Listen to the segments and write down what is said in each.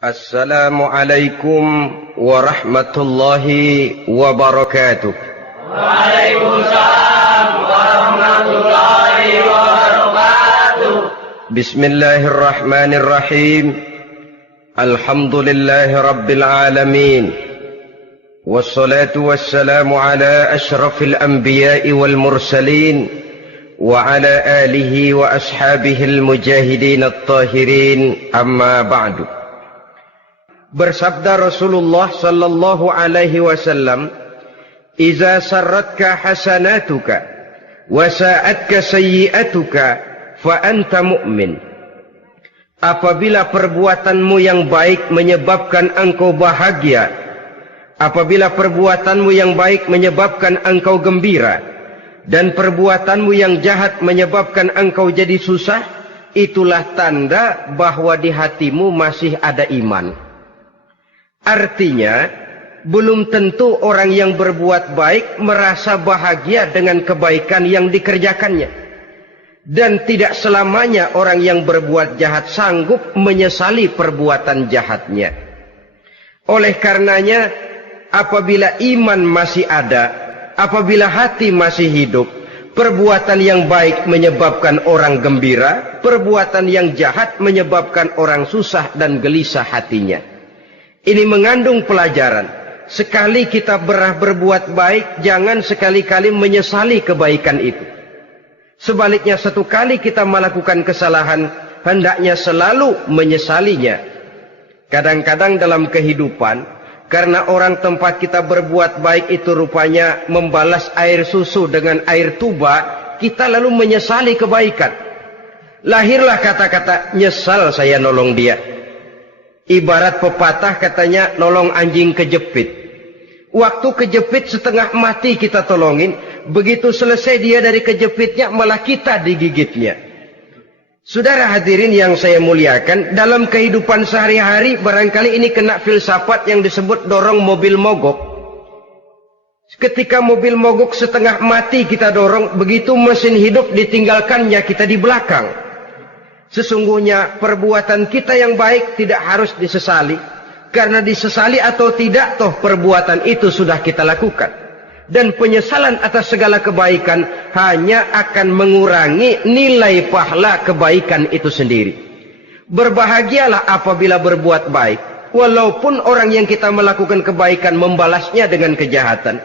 Assalamualaikum warahmatullahi wabarakatuh. Waalaikumsalam warahmatullahi wabarakatuh. Bismillahirrahmanirrahim. Alhamdulillahi rabbil alamin. Wassalatu wassalamu ala ashrafil anbiya'i wal mursalin wa ala alihi wa ashabihil mujahidin at-tahirin, amma ba'du. Bersabda Rasulullah sallallahu alaihi wasallam, "Iza sarratka hasanatuka wa sa'atka sayyi'atuka fa anta mu'min." Apabila perbuatanmu yang baik menyebabkan engkau bahagia, apabila perbuatanmu yang baik menyebabkan engkau gembira, dan perbuatanmu yang jahat menyebabkan engkau jadi susah, itulah tanda bahwa di hatimu masih ada iman. Artinya, belum tentu orang yang berbuat baik merasa bahagia dengan kebaikan yang dikerjakannya. Dan tidak selamanya orang yang berbuat jahat sanggup menyesali perbuatan jahatnya. Oleh karenanya, apabila iman masih ada, apabila hati masih hidup, perbuatan yang baik menyebabkan orang gembira, perbuatan yang jahat menyebabkan orang susah dan gelisah hatinya. Ini mengandung pelajaran. Sekali kita berbuat baik, jangan sekali-kali menyesali kebaikan itu. Sebaliknya, satu kali kita melakukan kesalahan, hendaknya selalu menyesalinya. Kadang-kadang dalam kehidupan, karena orang tempat kita berbuat baik itu rupanya membalas air susu dengan air tuba, kita lalu menyesali kebaikan. Lahirlah kata-kata, "Nyesal saya nolong dia." Ibarat pepatah katanya, nolong anjing kejepit. Waktu kejepit setengah mati kita tolongin, begitu selesai dia dari kejepitnya, malah kita digigitnya. Saudara hadirin yang saya muliakan, dalam kehidupan sehari-hari barangkali ini kena filsafat yang disebut dorong mobil mogok. Ketika mobil mogok setengah mati kita dorong, begitu mesin hidup ditinggalkannya kita di belakang. Sesungguhnya perbuatan kita yang baik tidak harus disesali. Karena disesali atau tidak, toh perbuatan itu sudah kita lakukan. Dan penyesalan atas segala kebaikan hanya akan mengurangi nilai pahala kebaikan itu sendiri. Berbahagialah apabila berbuat baik, walaupun orang yang kita melakukan kebaikan membalasnya dengan kejahatan.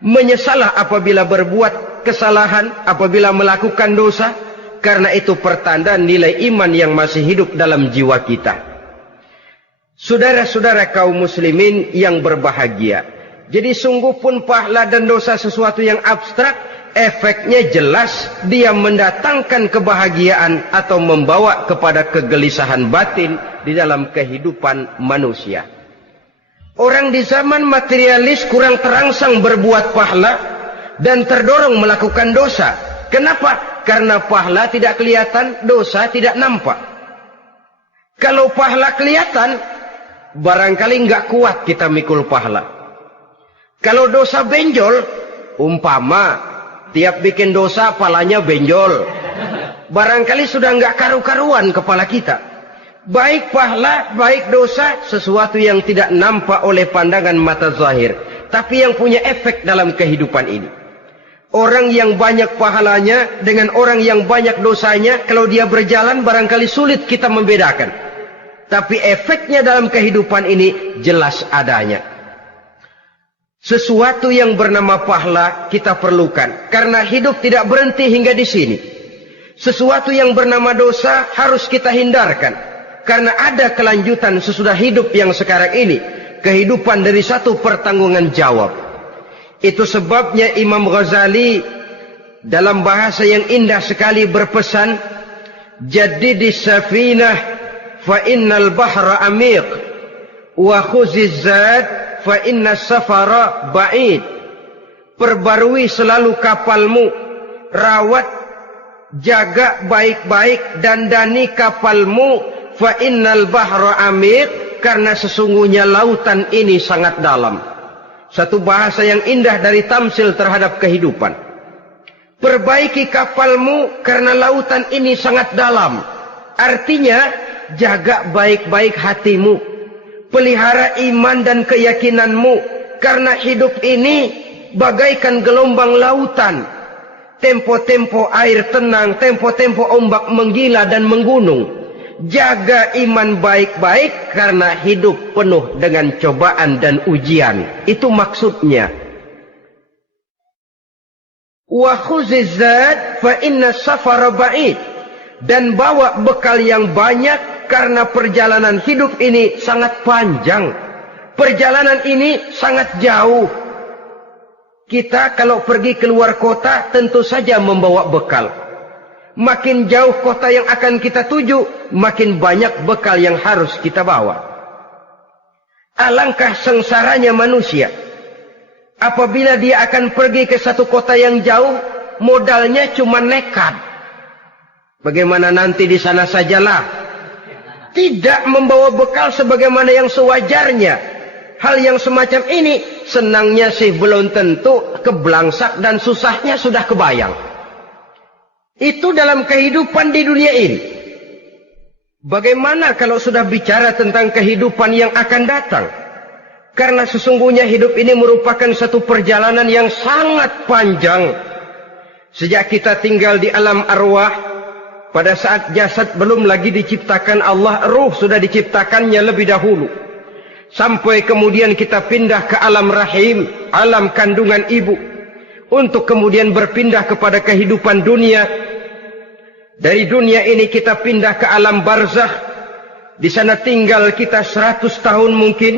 Menyesalah apabila berbuat kesalahan, apabila melakukan dosa, karena itu pertanda nilai iman yang masih hidup dalam jiwa kita. Saudara-saudara kaum muslimin yang berbahagia, jadi sungguh pun pahala dan dosa sesuatu yang abstrak, efeknya jelas dia mendatangkan kebahagiaan atau membawa kepada kegelisahan batin di dalam kehidupan manusia. Orang di zaman materialis kurang terangsang berbuat pahala dan terdorong melakukan dosa. Kenapa? Karena pahala tidak kelihatan, dosa tidak nampak. Kalau pahala kelihatan, barangkali nggak kuat kita mikul pahala. Kalau dosa benjol, umpama tiap bikin dosa palanya benjol, barangkali sudah nggak karu-karuan kepala kita. Baik pahala, baik dosa, sesuatu yang tidak nampak oleh pandangan mata zahir, tapi yang punya efek dalam kehidupan ini. Orang yang banyak pahalanya dengan orang yang banyak dosanya, kalau dia berjalan barangkali sulit kita membedakan. Tapi efeknya dalam kehidupan ini jelas adanya. Sesuatu yang bernama pahala kita perlukan, karena hidup tidak berhenti hingga di sini. Sesuatu yang bernama dosa harus kita hindarkan, karena ada kelanjutan sesudah hidup yang sekarang ini. Kehidupan dari satu pertanggungan jawab. Itu sebabnya Imam Ghazali dalam bahasa yang indah sekali berpesan, "Jaddidis safinah fa innal bahra amiq wa khuziz zad fa innas safara ba'id." Perbarui selalu kapalmu, rawat, jaga baik-baik, dandani kapalmu, fa innal bahra amiq, karena sesungguhnya lautan ini sangat dalam. Satu bahasa yang indah dari tamsil terhadap kehidupan. Perbaiki kapalmu karena lautan ini sangat dalam. Artinya, jaga baik-baik hatimu. Pelihara iman dan keyakinanmu, karena hidup ini bagaikan gelombang lautan. Tempo-tempo air tenang, tempo-tempo ombak menggila dan menggunung. Jaga iman baik-baik karena hidup penuh dengan cobaan dan ujian. Itu maksudnya. Wa khuziz zad fa inna safara ba'id. Dan bawa bekal yang banyak karena perjalanan hidup ini sangat panjang. Perjalanan ini sangat jauh. Kita kalau pergi keluar kota tentu saja membawa bekal. Makin jauh kota yang akan kita tuju, makin banyak bekal yang harus kita bawa. Alangkah sengsaranya manusia apabila dia akan pergi ke satu kota yang jauh, modalnya cuma nekat. Bagaimana nanti di sana sajalah. Tidak membawa bekal sebagaimana yang sewajarnya. Hal yang semacam ini senangnya sih belum tentu, keblangsak dan susahnya sudah kebayang. Itu dalam kehidupan di dunia ini. Bagaimana kalau sudah bicara tentang kehidupan yang akan datang? Karena sesungguhnya hidup ini merupakan satu perjalanan yang sangat panjang. Sejak kita tinggal di alam arwah, pada saat jasad belum lagi diciptakan Allah, ruh sudah diciptakannya lebih dahulu. Sampai kemudian kita pindah ke alam rahim, alam kandungan ibu. Untuk kemudian berpindah kepada kehidupan dunia. Dari dunia ini kita pindah ke alam barzakh. Di sana tinggal kita 100 tahun mungkin,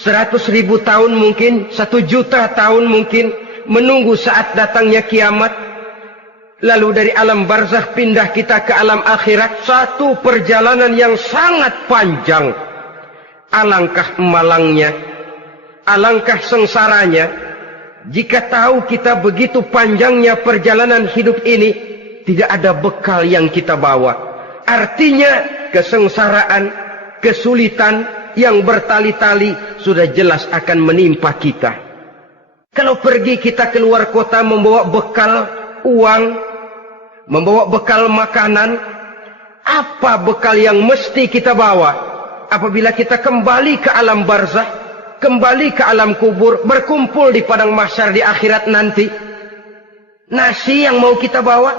100.000 tahun mungkin, 1 juta tahun mungkin, menunggu saat datangnya kiamat. Lalu dari alam barzakh pindah kita ke alam akhirat. Satu perjalanan yang sangat panjang. Alangkah malangnya, alangkah sengsaranya, jika tahu kita begitu panjangnya perjalanan hidup ini, tidak ada bekal yang kita bawa. Artinya kesengsaraan, kesulitan yang bertali-tali sudah jelas akan menimpa kita. Kalau pergi kita keluar kota membawa bekal uang, membawa bekal makanan, apa bekal yang mesti kita bawa? Apabila kita kembali ke alam barzakh, kembali ke alam kubur, berkumpul di padang mahsyar di akhirat nanti. Nasi yang mau kita bawa,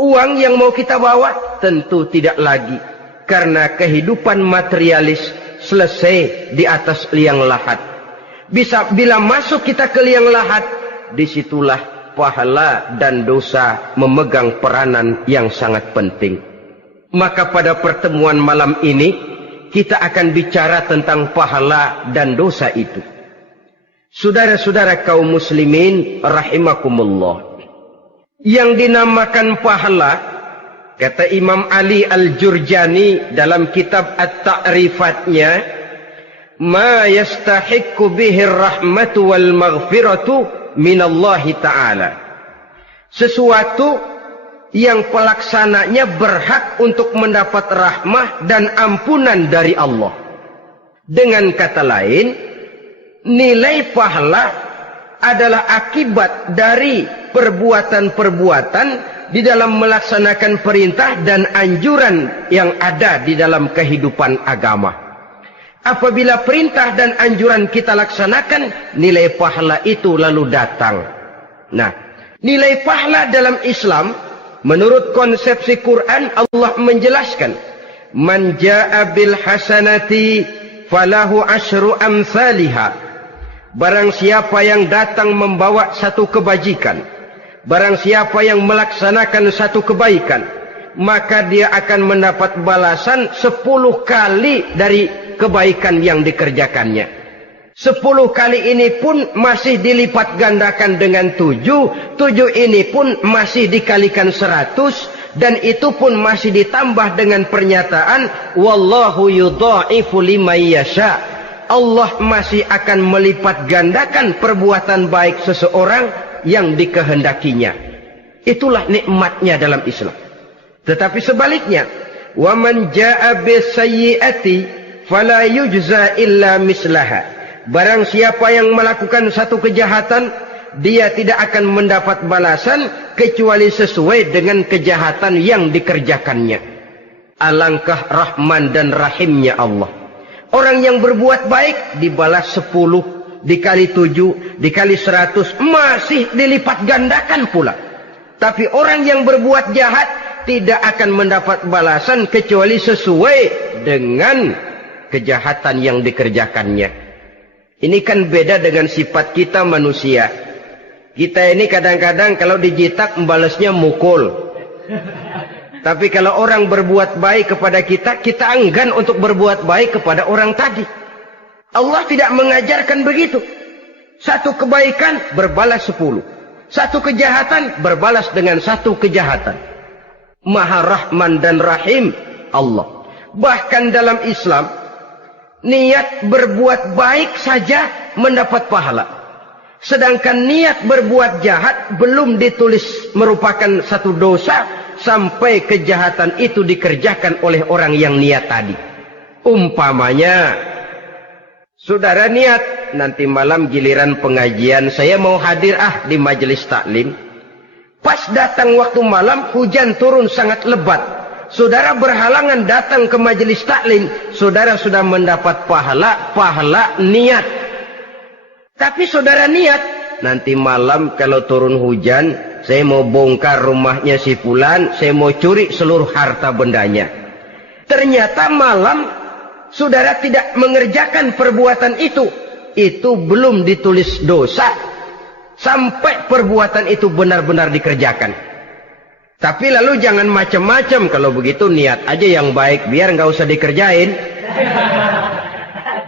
uang yang mau kita bawa, tentu tidak lagi. Karena kehidupan materialis selesai di atas liang lahat. Bila masuk kita ke liang lahat, disitulah pahala dan dosa memegang peranan yang sangat penting. Maka pada pertemuan malam ini, kita akan bicara tentang pahala dan dosa itu. Saudara-saudara kaum muslimin rahimakumullah. Yang dinamakan pahala, kata Imam Ali Al-Jurjani dalam kitab At-Ta'rifatnya, ma yastahiqqu bihi ar-rahmatu wal maghfiratu minallahi ta'ala. Sesuatu yang pelaksananya berhak untuk mendapat rahmah dan ampunan dari Allah. Dengan kata lain, nilai pahala adalah akibat dari perbuatan-perbuatan di dalam melaksanakan perintah dan anjuran yang ada di dalam kehidupan agama. Apabila perintah dan anjuran kita laksanakan, nilai pahala itu lalu datang. Nah, nilai pahala dalam Islam, menurut konsepsi Quran, Allah menjelaskan, man jaa bil hasanati falahu asyru amsalihha. Barang siapa yang datang membawa satu kebajikan, barang siapa yang melaksanakan satu kebaikan, maka dia akan mendapat balasan 10 kali dari kebaikan yang dikerjakannya. 10 kali ini pun masih dilipat gandakan dengan 7. 7 ini pun masih dikalikan 100. Dan itu pun masih ditambah dengan pernyataan, wallahu yudha'ifu liman yasha. Allah masih akan melipat gandakan perbuatan baik seseorang yang dikehendakinya. Itulah nikmatnya dalam Islam. Tetapi sebaliknya, wa man jaa'a bisayyi'ati fala yujza illa mislaha. Barang siapa yang melakukan satu kejahatan, dia tidak akan mendapat balasan kecuali sesuai dengan kejahatan yang dikerjakannya. Alangkah rahman dan rahimnya Allah. Orang yang berbuat baik dibalas 10, dikali 7, dikali 100, masih dilipat gandakan pula. Tapi orang yang berbuat jahat tidak akan mendapat balasan kecuali sesuai dengan kejahatan yang dikerjakannya. Ini kan beda dengan sifat kita manusia. Kita ini kadang-kadang kalau dijitak membalasnya mukul. Tapi kalau orang berbuat baik kepada kita, kita enggan untuk berbuat baik kepada orang tadi. Allah tidak mengajarkan begitu. Satu kebaikan berbalas 10. Satu kejahatan berbalas dengan satu kejahatan. Maha Rahman dan Rahim Allah. Bahkan dalam Islam, niat berbuat baik saja mendapat pahala. Sedangkan niat berbuat jahat belum ditulis merupakan satu dosa sampai kejahatan itu dikerjakan oleh orang yang niat tadi. Umpamanya, saudara niat nanti malam giliran pengajian saya mau hadir di majelis taklim. Pas datang waktu malam hujan turun sangat lebat. Saudara berhalangan datang ke majelis taklim, saudara sudah mendapat pahala niat. Tapi saudara niat, nanti malam kalau turun hujan, saya mau bongkar rumahnya si fulan, saya mau curi seluruh harta bendanya. Ternyata malam saudara tidak mengerjakan perbuatan itu belum ditulis dosa sampai perbuatan itu benar-benar dikerjakan. Tapi lalu jangan macam-macam, kalau begitu niat aja yang baik biar nggak usah dikerjain.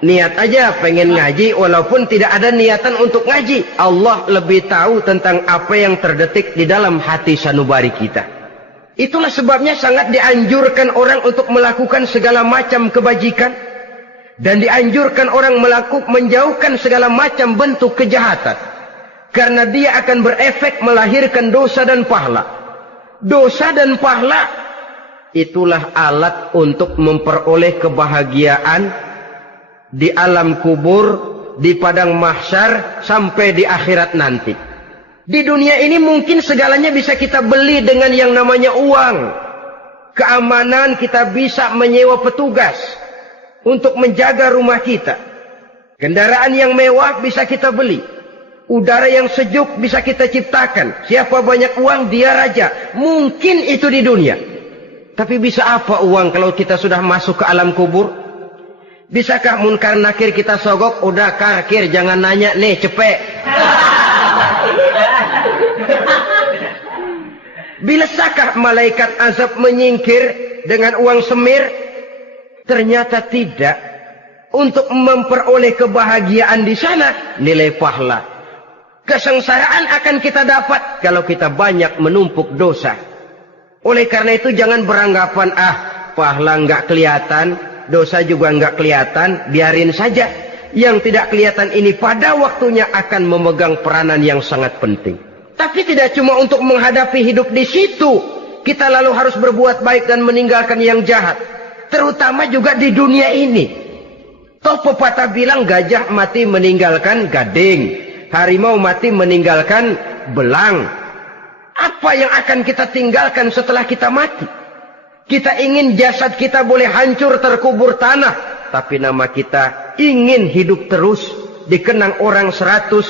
Niat aja pengen ngaji walaupun tidak ada niatan untuk ngaji. Allah lebih tahu tentang apa yang terdetik di dalam hati sanubari kita. Itulah sebabnya sangat dianjurkan orang untuk melakukan segala macam kebajikan. Dan dianjurkan orang menjauhkan segala macam bentuk kejahatan. Karena dia akan berefek melahirkan dosa dan pahala. Dosa dan pahala itulah alat untuk memperoleh kebahagiaan di alam kubur, di padang mahsyar, sampai di akhirat nanti. Di dunia ini mungkin segalanya bisa kita beli dengan yang namanya uang. Keamanan kita bisa menyewa petugas untuk menjaga rumah kita. Kendaraan yang mewah bisa kita beli. Udara yang sejuk bisa kita ciptakan. Siapa banyak uang dia raja. Mungkin itu di dunia. Tapi bisa apa uang kalau kita sudah masuk ke alam kubur? Bisakah munkar nakir kita sogok? Udah karkir, jangan nanya nih, cepet. Bisakah malaikat azab menyingkir dengan uang semir? Ternyata tidak. Untuk memperoleh kebahagiaan di sana, nilai pahala. Kesengsaraan akan kita dapat kalau kita banyak menumpuk dosa. Oleh karena itu jangan beranggapan, pahala nggak kelihatan, dosa juga nggak kelihatan, biarin saja. Yang tidak kelihatan ini pada waktunya akan memegang peranan yang sangat penting. Tapi tidak cuma untuk menghadapi hidup di situ, kita lalu harus berbuat baik dan meninggalkan yang jahat. Terutama juga di dunia ini. Toh pepatah bilang gajah mati meninggalkan gading, harimau mati meninggalkan belang. Apa yang akan kita tinggalkan setelah kita mati? Kita ingin jasad kita boleh hancur terkubur tanah, tapi nama kita ingin hidup terus, dikenang orang 100,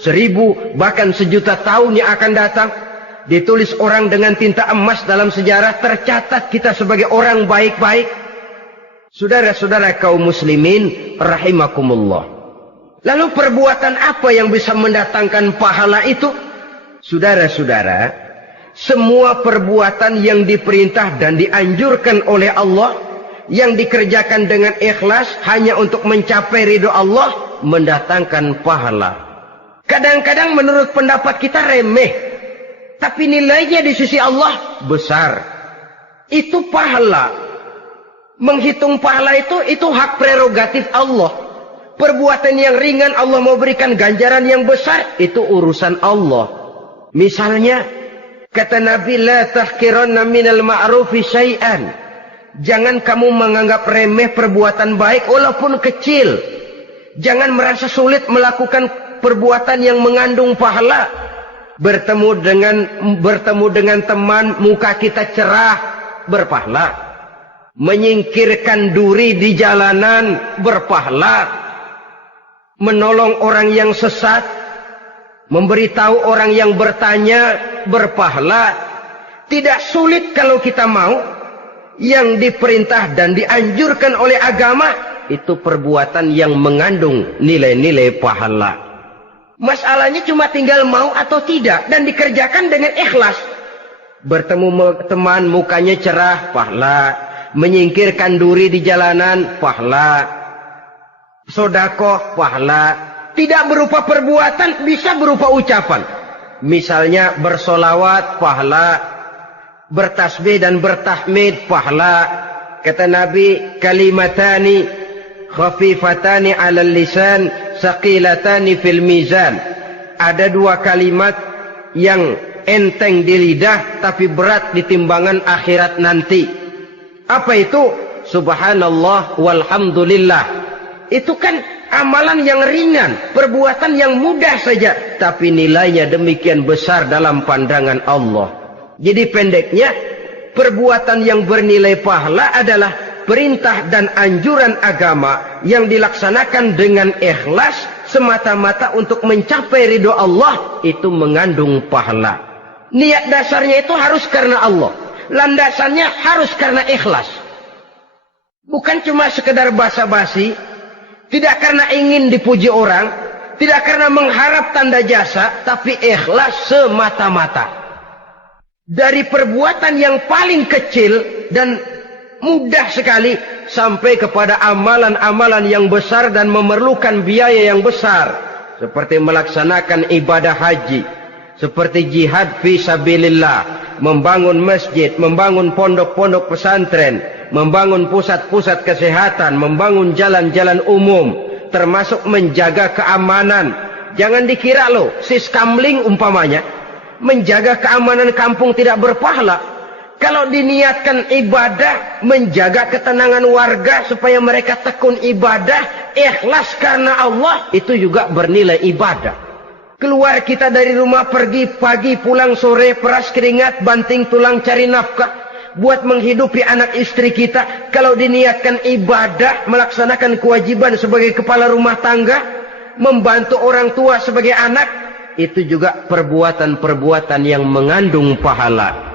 1000, bahkan 1.000.000 tahun yang akan datang. Ditulis orang dengan tinta emas dalam sejarah, tercatat kita sebagai orang baik-baik. Saudara-saudara kaum muslimin rahimakumullah. Lalu perbuatan apa yang bisa mendatangkan pahala itu? Saudara-saudara, semua perbuatan yang diperintah dan dianjurkan oleh Allah, yang dikerjakan dengan ikhlas hanya untuk mencapai ridho Allah, mendatangkan pahala. Kadang-kadang menurut pendapat kita remeh, tapi nilainya di sisi Allah besar. Itu pahala. Menghitung pahala itu hak prerogatif Allah. Perbuatan yang ringan Allah mau berikan ganjaran yang besar, itu urusan Allah. Misalnya, kata Nabi, la tahkiranna minal ma'rufi syai'an. Jangan kamu menganggap remeh perbuatan baik walaupun kecil. Jangan merasa sulit melakukan perbuatan yang mengandung pahala. Bertemu dengan teman, muka kita cerah, berpahala. menyingkirkan duri di jalanan berpahala, menolong orang yang sesat, memberitahu orang yang bertanya berpahala. Tidak sulit kalau kita mau. Yang diperintah dan dianjurkan oleh agama itu perbuatan yang mengandung nilai-nilai pahala. Masalahnya cuma tinggal mau atau tidak dan dikerjakan dengan ikhlas. Bertemu teman mukanya cerah, pahala. Menyingkirkan duri di jalanan, pahala. Sedekah, pahala. Tidak berupa perbuatan, bisa berupa ucapan. Misalnya bersolawat, pahala. Bertasbih dan bertahmid, pahala. Kata Nabi, kalimatani khafifatani 'alal lisan, saqilatani fil mizan. Ada dua kalimat yang enteng di lidah tapi berat di timbangan akhirat nanti. Apa itu? Subhanallah walhamdulillah. Itu kan amalan yang ringan, perbuatan yang mudah saja, tapi nilainya demikian besar dalam pandangan Allah. Jadi pendeknya, perbuatan yang bernilai pahala adalah perintah dan anjuran agama yang dilaksanakan dengan ikhlas semata-mata untuk mencapai ridho Allah, itu mengandung pahala. Niat dasarnya itu harus karena Allah. Landasannya harus karena ikhlas. Bukan cuma sekedar basa-basi, tidak karena ingin dipuji orang, tidak karena mengharap tanda jasa, tapi ikhlas semata-mata. Dari perbuatan yang paling kecil dan mudah sekali sampai kepada amalan-amalan yang besar dan memerlukan biaya yang besar, seperti melaksanakan ibadah haji, seperti jihad fi sabilillah, membangun masjid, membangun pondok-pondok pesantren, membangun pusat-pusat kesehatan, membangun jalan-jalan umum, termasuk menjaga keamanan. Jangan dikira loh, siskamling umpamanya, menjaga keamanan kampung tidak berpahala. Kalau diniatkan ibadah, menjaga ketenangan warga supaya mereka tekun ibadah, ikhlas karena Allah, itu juga bernilai ibadah. Keluar kita dari rumah, pergi pagi, pulang sore, peras keringat, banting tulang cari nafkah buat menghidupi anak istri kita. Kalau diniatkan ibadah, melaksanakan kewajiban sebagai kepala rumah tangga, membantu orang tua sebagai anak, itu juga perbuatan-perbuatan yang mengandung pahala.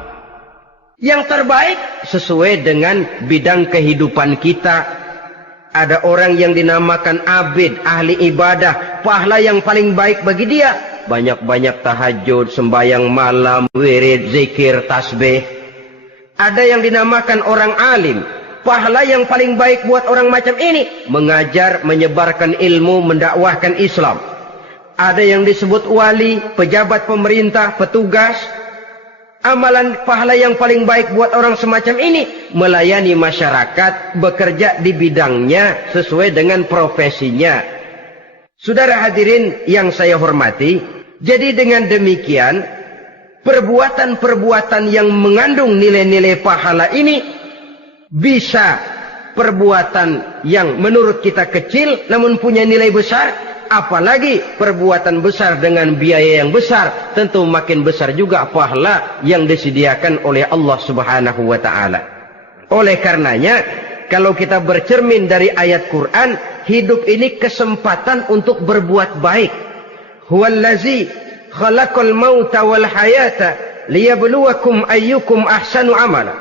Yang terbaik sesuai dengan bidang kehidupan kita. Ada orang yang dinamakan abid, ahli ibadah, pahala yang paling baik bagi dia, banyak-banyak tahajud, sembahyang malam, wirid, zikir, tasbih. Ada yang dinamakan orang alim, pahala yang paling baik buat orang macam ini, mengajar, menyebarkan ilmu, mendakwahkan Islam. Ada yang disebut wali, pejabat pemerintah, petugas. Amalan pahala yang paling baik buat orang semacam ini, melayani masyarakat, bekerja di bidangnya sesuai dengan profesinya. Saudara hadirin yang saya hormati, jadi dengan demikian, perbuatan-perbuatan yang mengandung nilai-nilai pahala ini bisa perbuatan yang menurut kita kecil namun punya nilai besar. Apalagi perbuatan besar dengan biaya yang besar, tentu makin besar juga pahala yang disediakan oleh Allah Subhanahu wa Ta'ala. Oleh karenanya, kalau kita bercermin dari ayat Quran, hidup ini kesempatan untuk berbuat baik. Huwallazi khalaqal mauta wal hayata liyabluwakum ayyukum ahsanu amala.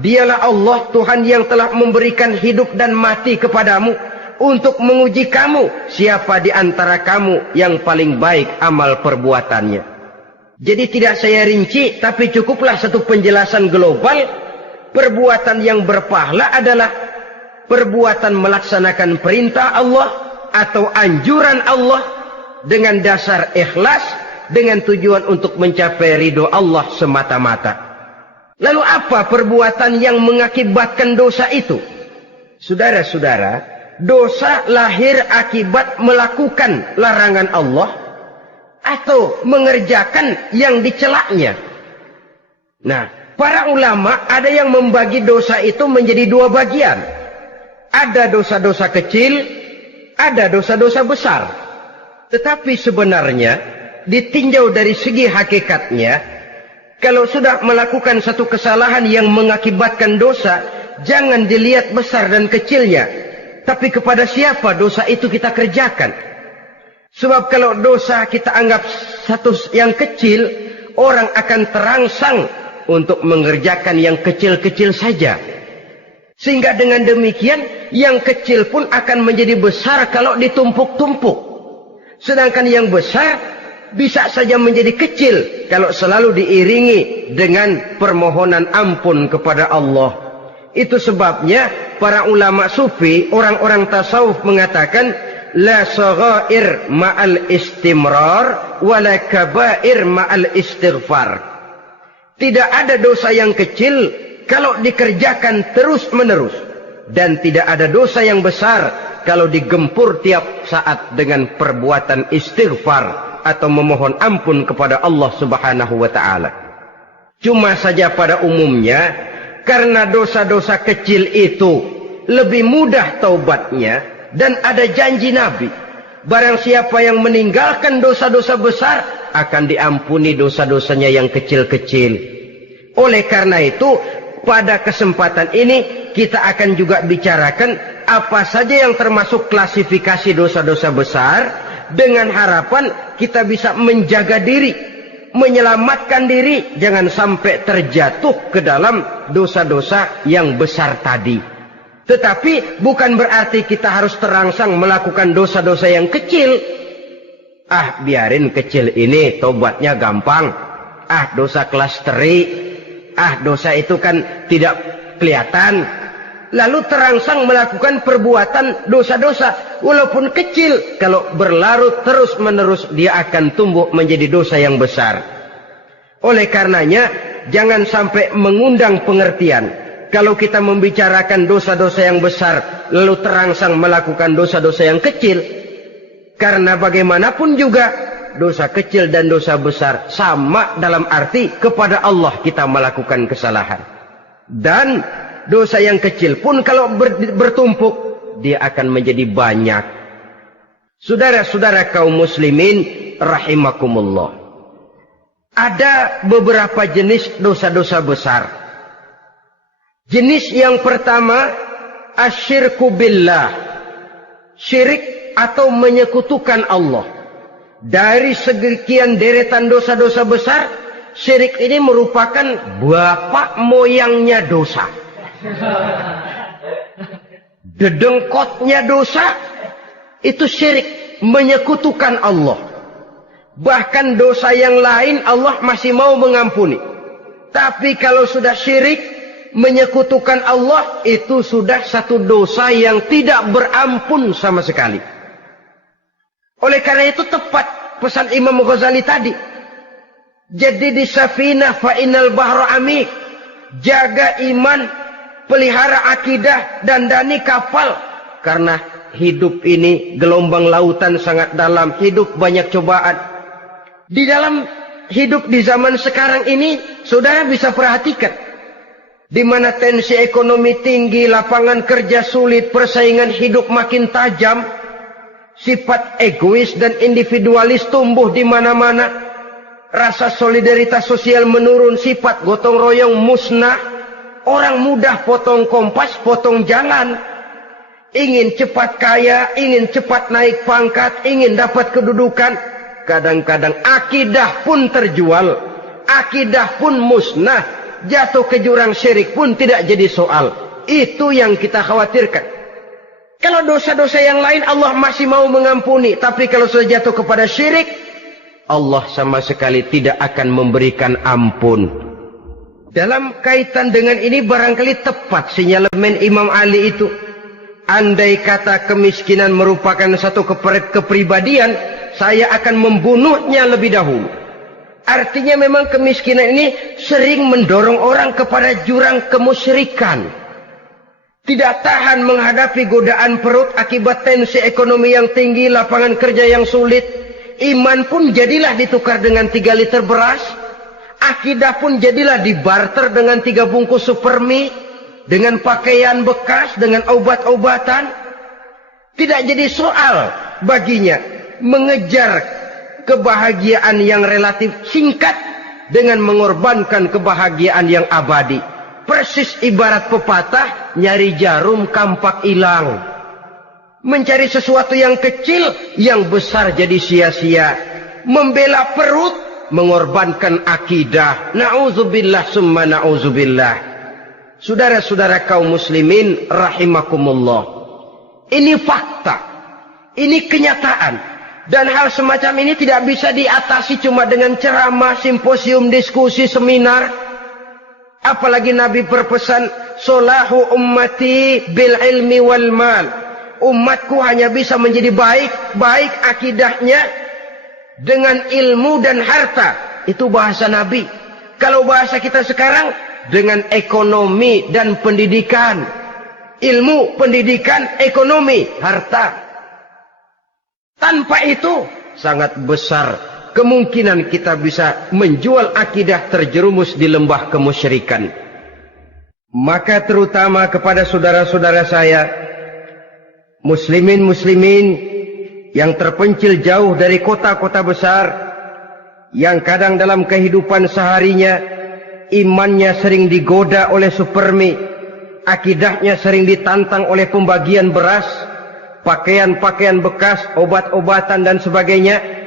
Dialah Allah, Tuhan yang telah memberikan hidup dan mati kepadamu untuk menguji kamu, siapa di antara kamu yang paling baik amal perbuatannya. Jadi tidak saya rinci, tapi cukuplah satu penjelasan global. Perbuatan yang berpahala adalah perbuatan melaksanakan perintah Allah atau anjuran Allah dengan dasar ikhlas, dengan tujuan untuk mencapai ridho Allah semata-mata. Lalu apa perbuatan yang mengakibatkan dosa itu? Saudara-saudara, dosa lahir akibat melakukan larangan Allah atau mengerjakan yang dicelaknya. Nah, para ulama ada yang membagi dosa itu menjadi dua bagian. Ada dosa-dosa kecil, ada dosa-dosa besar. Tetapi sebenarnya ditinjau dari segi hakikatnya, kalau sudah melakukan satu kesalahan yang mengakibatkan dosa, jangan dilihat besar dan kecilnya, tapi kepada siapa dosa itu kita kerjakan. Sebab kalau dosa kita anggap satu yang kecil, orang akan terangsang untuk mengerjakan yang kecil-kecil saja. Sehingga dengan demikian, yang kecil pun akan menjadi besar kalau ditumpuk-tumpuk. Sedangkan yang besar bisa saja menjadi kecil kalau selalu diiringi dengan permohonan ampun kepada Allah. Itu sebabnya para ulama sufi, orang-orang tasawuf mengatakan, la saghair ma'al istimrar, wala kabair ma'al istighfar. Tidak ada dosa yang kecil kalau dikerjakan terus-menerus, dan tidak ada dosa yang besar kalau digempur tiap saat dengan perbuatan istighfar atau memohon ampun kepada Allah Subhanahu wa taala. Cuma saja pada umumnya, karena dosa-dosa kecil itu lebih mudah taubatnya, dan ada janji Nabi, barang siapa yang meninggalkan dosa-dosa besar akan diampuni dosa-dosanya yang kecil-kecil. Oleh karena itu, pada kesempatan ini kita akan juga bicarakan apa saja yang termasuk klasifikasi dosa-dosa besar, dengan harapan kita bisa menjaga diri, menyelamatkan diri, jangan sampai terjatuh ke dalam dosa-dosa yang besar tadi. Tetapi bukan berarti kita harus terangsang melakukan dosa-dosa yang kecil. Ah, biarin kecil ini, tobatnya gampang. Ah, dosa kelas teri. Ah, dosa itu kan tidak kelihatan. Lalu terangsang melakukan perbuatan dosa-dosa walaupun kecil, kalau berlarut terus-menerus dia akan tumbuh menjadi dosa yang besar. Oleh karenanya jangan sampai mengundang pengertian kalau kita membicarakan dosa-dosa yang besar lalu terangsang melakukan dosa-dosa yang kecil. Karena bagaimanapun juga dosa kecil dan dosa besar sama dalam arti kepada Allah kita melakukan kesalahan. Dan dosa yang kecil pun kalau bertumpuk, dia akan menjadi banyak. Saudara-saudara kaum muslimin rahimakumullah, ada beberapa jenis dosa-dosa besar. Jenis yang pertama, asyirku billah, syirik atau menyekutukan Allah. Dari sekian deretan dosa-dosa besar, syirik ini merupakan bapak moyangnya dosa. Dedengkotnya dosa itu syirik, menyekutukan Allah. Bahkan dosa yang lain Allah masih mau mengampuni, tapi kalau sudah syirik, menyekutukan Allah, itu sudah satu dosa yang tidak berampun sama sekali. Oleh karena itu tepat pesan Imam Ghazali tadi, jadi di safinah fa innal bahra amik, jaga iman, pelihara akidah, dandani kapal. Karena hidup ini gelombang lautan sangat dalam, hidup banyak cobaan. Di dalam hidup di zaman sekarang ini, saudara bisa perhatikan, di mana tensi ekonomi tinggi, lapangan kerja sulit, persaingan hidup makin tajam, sifat egois dan individualis tumbuh di mana-mana, rasa solidaritas sosial menurun, sifat gotong royong musnah. Orang mudah potong kompas, potong jalan. Ingin cepat kaya, ingin cepat naik pangkat, ingin dapat kedudukan. Kadang-kadang akidah pun terjual, akidah pun musnah, jatuh ke jurang syirik pun tidak jadi soal. Itu yang kita khawatirkan. Kalau dosa-dosa yang lain Allah masih mau mengampuni, tapi kalau sudah jatuh kepada syirik, Allah sama sekali tidak akan memberikan ampun. Dalam kaitan dengan ini barangkali tepat sinyalemen Imam Ali itu. Andai kata kemiskinan merupakan satu kepribadian, saya akan membunuhnya lebih dahulu. Artinya memang kemiskinan ini sering mendorong orang kepada jurang kemusyrikan. Tidak tahan menghadapi godaan perut akibat tensi ekonomi yang tinggi, lapangan kerja yang sulit. Iman pun jadilah ditukar dengan 3 liter beras. Akidah pun jadilah dibarter dengan 3 bungkus supermi, dengan pakaian bekas, dengan obat-obatan. Tidak jadi soal baginya mengejar kebahagiaan yang relatif singkat dengan mengorbankan kebahagiaan yang abadi. persis ibarat pepatah, nyari jarum kampak hilang. Mencari sesuatu yang kecil, yang besar jadi sia-sia. Membela perut, mengorbankan akidah. Na'udzubillah summa na'udzubillah. Saudara-saudara kaum muslimin rahimakumullah. Ini fakta. Ini kenyataan. Dan hal semacam ini tidak bisa diatasi cuma dengan ceramah, simposium, diskusi, seminar. Apalagi Nabi berpesan, solahu ummati bil ilmi wal mal. Umatku hanya bisa menjadi baik akidahnya dengan ilmu dan harta. Itu bahasa Nabi. Kalau bahasa kita sekarang, dengan ekonomi dan pendidikan. Ilmu, pendidikan, ekonomi, harta. Tanpa itu sangat besar kemungkinan kita bisa menjual akidah terjerumus di lembah kemusyrikan. Maka terutama kepada saudara-saudara saya, muslimin yang terpencil jauh dari kota-kota besar, yang kadang dalam kehidupan seharinya imannya sering digoda oleh supermi, akidahnya sering ditantang oleh pembagian beras, pakaian-pakaian bekas, obat-obatan dan sebagainya.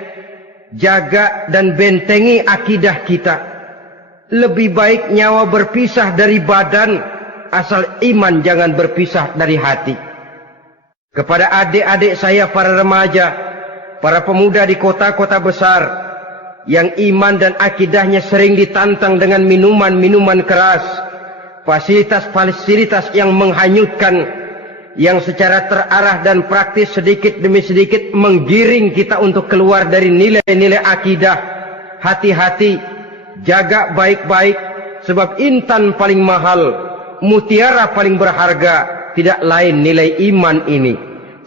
Jaga dan bentengi akidah kita. Lebih baik nyawa berpisah dari badan, asal iman jangan berpisah dari hati. Kepada adik-adik saya para remaja, para pemuda di kota-kota besar, yang iman dan akidahnya sering ditantang dengan minuman-minuman keras, fasilitas-fasilitas yang menghanyutkan, yang secara terarah dan praktis sedikit demi sedikit menggiring kita untuk keluar dari nilai-nilai akidah. Hati-hati, jaga baik-baik, sebab intan paling mahal, mutiara paling berharga, tidak lain nilai iman ini.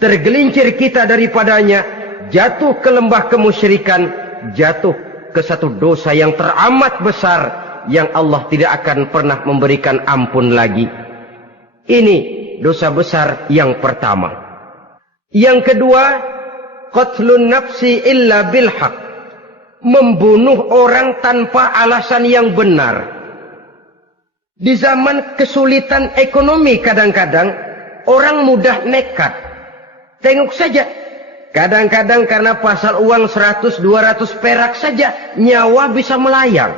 Tergelincir kita daripadanya, jatuh ke lembah kemusyrikan, jatuh ke satu dosa yang teramat besar, yang Allah tidak akan pernah memberikan ampun lagi. Ini dosa besar yang pertama. Yang kedua, qatlun nafsi illa bil haq. Membunuh orang tanpa alasan yang benar. Di zaman kesulitan ekonomi kadang-kadang orang mudah nekat. Tengok saja, kadang-kadang karena pasal uang 100-200 perak saja nyawa bisa melayang.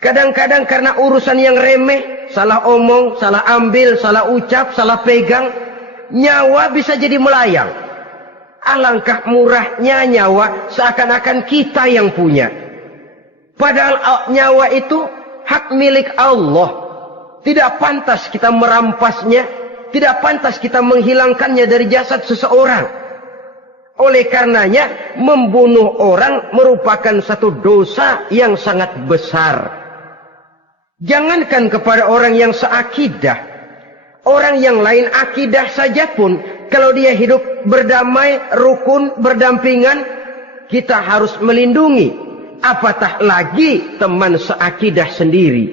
Kadang-kadang karena urusan yang remeh, salah omong, salah ambil, salah ucap, salah pegang, nyawa bisa jadi melayang. Alangkah murahnya nyawa, seakan-akan kita yang punya. Padahal nyawa itu hak milik Allah. Tidak pantas kita merampasnya, tidak pantas kita menghilangkannya dari jasad seseorang. Oleh karenanya, membunuh orang merupakan satu dosa yang sangat besar. Jangankan kepada orang yang seakidah, orang yang lain akidah saja pun, kalau dia hidup berdamai, rukun, berdampingan, kita harus melindungi. Apatah lagi teman seakidah sendiri.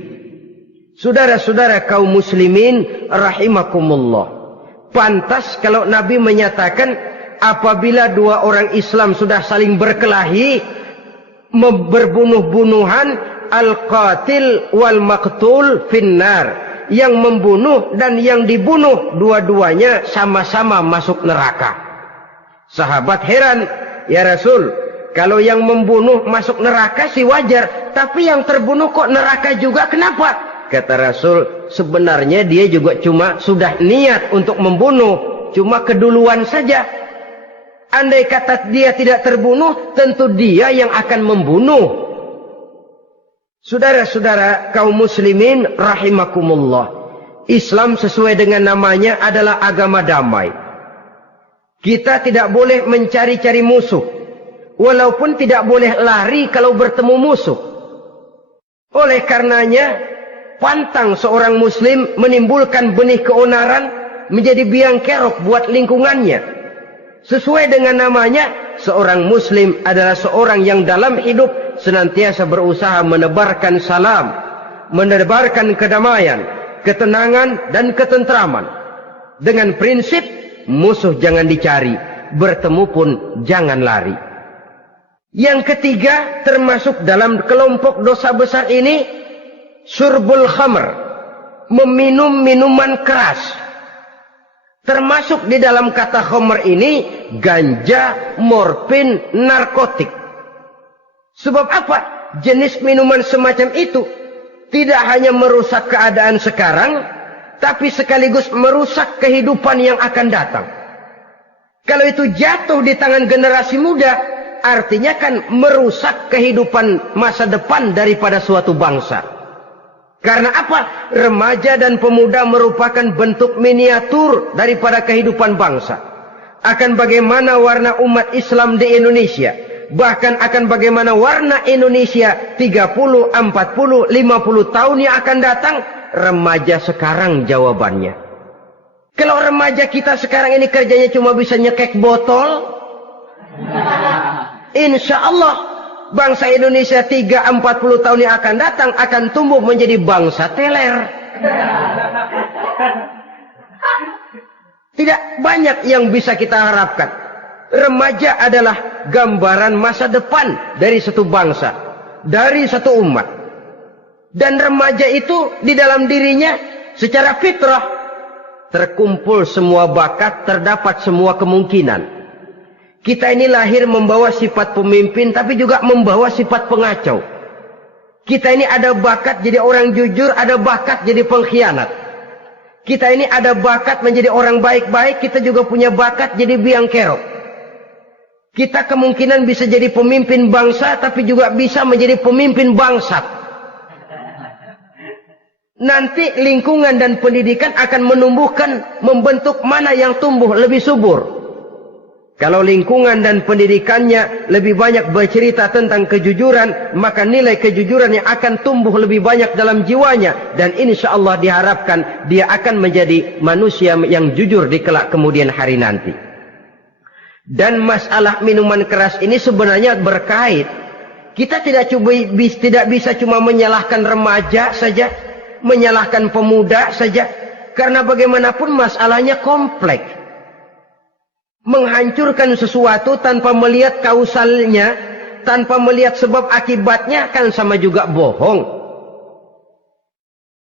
Saudara-saudara kaum muslimin rahimakumullah. Pantas kalau Nabi menyatakan, apabila dua orang Islam sudah saling berkelahi, berbunuh-bunuhan, al-qatil wal maqtul finnar. Yang membunuh dan yang dibunuh, dua-duanya sama-sama masuk neraka. Sahabat heran, ya Rasul, kalau yang membunuh masuk neraka sih wajar, tapi yang terbunuh kok neraka juga, kenapa? Kata Rasul, sebenarnya dia juga cuma sudah niat untuk membunuh, cuma keduluan saja. Andai kata dia tidak terbunuh, tentu dia yang akan membunuh. Saudara-saudara kaum muslimin rahimakumullah. Islam sesuai dengan namanya adalah agama damai. Kita tidak boleh mencari-cari musuh. Walaupun tidak boleh lari kalau bertemu musuh. Oleh karenanya, pantang seorang muslim menimbulkan benih keonaran menjadi biang kerok buat lingkungannya. Sesuai dengan namanya, seorang muslim adalah seorang yang dalam hidup senantiasa berusaha menebarkan salam, menebarkan kedamaian, ketenangan dan ketentraman. Dengan prinsip, musuh jangan dicari, bertemu pun jangan lari. Yang ketiga, termasuk dalam kelompok dosa besar ini, syurbul khamr, meminum minuman keras. Termasuk di dalam kata khamr ini ganja, morfin, narkotik. Sebab apa? Jenis minuman semacam itu tidak hanya merusak keadaan sekarang, tapi sekaligus merusak kehidupan yang akan datang. Kalau itu jatuh di tangan generasi muda, artinya kan merusak kehidupan masa depan daripada suatu bangsa. Karena apa? Remaja dan pemuda merupakan bentuk miniatur daripada kehidupan bangsa. Akan bagaimana warna umat Islam di Indonesia. Bahkan akan bagaimana warna Indonesia 30, 40, 50 tahun yang akan datang. Remaja sekarang jawabannya. Kalau remaja kita sekarang ini kerjanya cuma bisa nyekek botol, insya Allah bangsa Indonesia 30-40 tahun yang akan datang akan tumbuh menjadi bangsa teler. Tidak banyak yang bisa kita harapkan. Remaja adalah gambaran masa depan dari satu bangsa, dari satu umat. Dan remaja itu di dalam dirinya secara fitrah terkumpul semua bakat, terdapat semua kemungkinan. Kita ini lahir membawa sifat pemimpin, tapi juga membawa sifat pengacau. Kita ini ada bakat jadi orang jujur, ada bakat jadi pengkhianat. Kita ini ada bakat menjadi orang baik-baik, kita juga punya bakat jadi biang kerok. Kita kemungkinan bisa jadi pemimpin bangsa, tapi juga bisa menjadi pemimpin bangsat. Nanti lingkungan dan pendidikan akan menumbuhkan, membentuk mana yang tumbuh lebih subur. Kalau lingkungan dan pendidikannya lebih banyak bercerita tentang kejujuran, maka nilai kejujuran yang akan tumbuh lebih banyak dalam jiwanya. Dan insya Allah diharapkan dia akan menjadi manusia yang jujur di kelak kemudian hari nanti. Dan masalah minuman keras ini sebenarnya berkait. Kita tidak bisa cuma menyalahkan remaja saja, menyalahkan pemuda saja. Karena bagaimanapun masalahnya kompleks. Menghancurkan sesuatu tanpa melihat kausalnya, tanpa melihat sebab akibatnya kan sama juga bohong.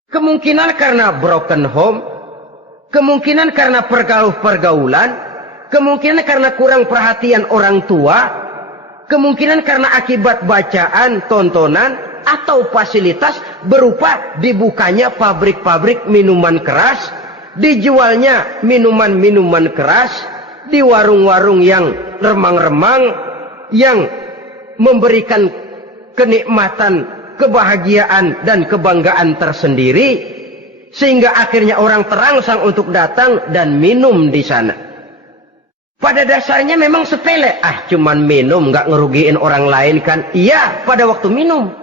Kemungkinan karena broken home, kemungkinan karena pergaulan, kemungkinan karena kurang perhatian orang tua, kemungkinan karena akibat bacaan, tontonan, atau fasilitas berupa dibukanya pabrik-pabrik minuman keras, dijualnya minuman-minuman keras, di warung-warung yang remang-remang, yang memberikan kenikmatan, kebahagiaan dan kebanggaan tersendiri, sehingga akhirnya orang terangsang untuk datang dan minum di sana. Pada dasarnya memang sepele, cuman minum nggak ngerugiin orang lain kan? Iya, pada waktu minum.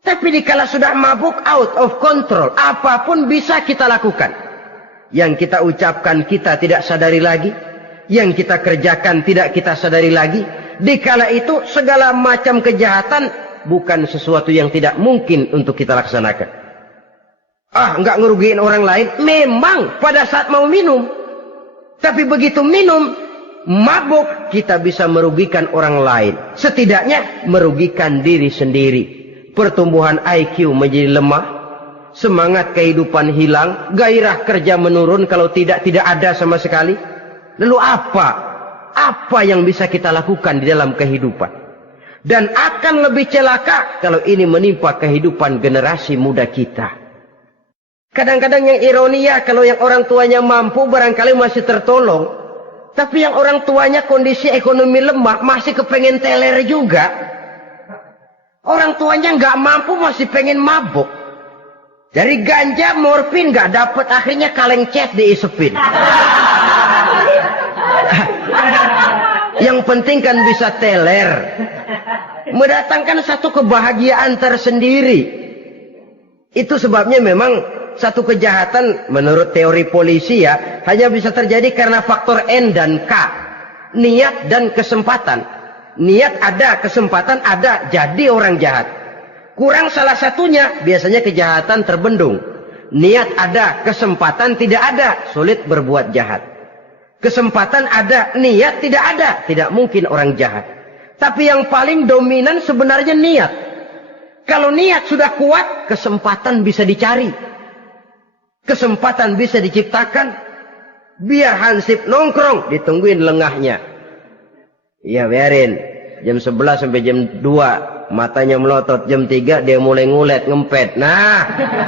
Tapi dikala sudah mabuk, out of control, apapun bisa kita lakukan. Yang kita ucapkan kita tidak sadari lagi, yang kita kerjakan tidak kita sadari lagi. Dikala itu segala macam kejahatan bukan sesuatu yang tidak mungkin untuk kita laksanakan. Nggak ngerugiin orang lain, memang pada saat mau minum. Tapi begitu minum, mabuk, kita bisa merugikan orang lain. Setidaknya merugikan diri sendiri. Pertumbuhan IQ menjadi lemah, semangat kehidupan hilang, gairah kerja menurun, kalau tidak ada sama sekali. Lalu apa yang bisa kita lakukan di dalam kehidupan? Dan akan lebih celaka kalau ini menimpa kehidupan generasi muda kita. Kadang-kadang yang ironi ya, kalau yang orang tuanya mampu barangkali masih tertolong. Tapi yang orang tuanya kondisi ekonomi lemah masih kepengen teler juga. Orang tuanya nggak mampu masih pengen mabuk. Dari ganja, morfin nggak dapat, akhirnya kaleng cet diisepin. Yang penting kan bisa teler, mendatangkan satu kebahagiaan tersendiri. Itu sebabnya memang satu kejahatan menurut teori polisi ya hanya bisa terjadi karena faktor N dan K, niat dan kesempatan. Niat ada, kesempatan ada, jadi orang jahat. Kurang salah satunya, biasanya kejahatan terbendung. Niat ada, kesempatan tidak ada, sulit berbuat jahat. Kesempatan ada, niat tidak ada, tidak mungkin orang jahat. Tapi yang paling dominan sebenarnya niat. Kalau niat sudah kuat, kesempatan bisa dicari. Kesempatan bisa diciptakan. Biar Hansip nongkrong, ditungguin lengahnya. Iya biarin. Jam 11 sampai jam 2. Matanya melotot. Jam 3 dia mulai ngulet, ngempet. Nah,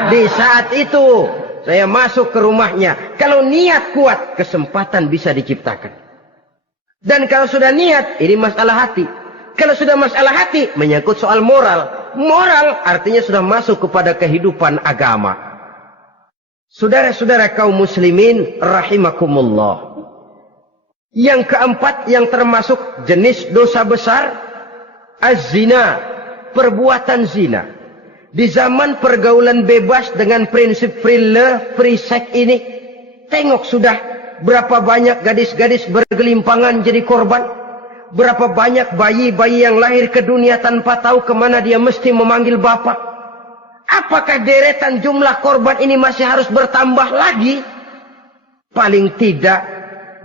di saat itu saya masuk ke rumahnya. Kalau niat kuat, kesempatan bisa diciptakan. Dan kalau sudah niat, ini masalah hati. Kalau sudah masalah hati, menyangkut soal moral. Moral artinya sudah masuk kepada kehidupan agama. Saudara-saudara kaum muslimin rahimakumullah. Yang keempat yang termasuk jenis dosa besar, az-zina, perbuatan zina. Di zaman pergaulan bebas dengan prinsip free love, free sex ini, tengok sudah berapa banyak gadis-gadis bergelimpangan jadi korban. Berapa banyak bayi-bayi yang lahir ke dunia tanpa tahu kemana dia mesti memanggil bapak. Apakah deretan jumlah korban ini masih harus bertambah lagi? Paling tidak,